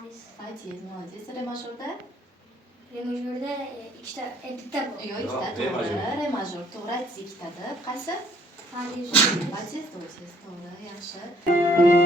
Fadiz. Fatiz, молодец. Re majorda? Re majorda ikkita bor. Yo'q, ikkita Re to'g'ri. major. Re major to'g'ri, aytdingiz ikkitadi. Qaysi? Fadiz. Fatiz, to'g'ri, yaxshi.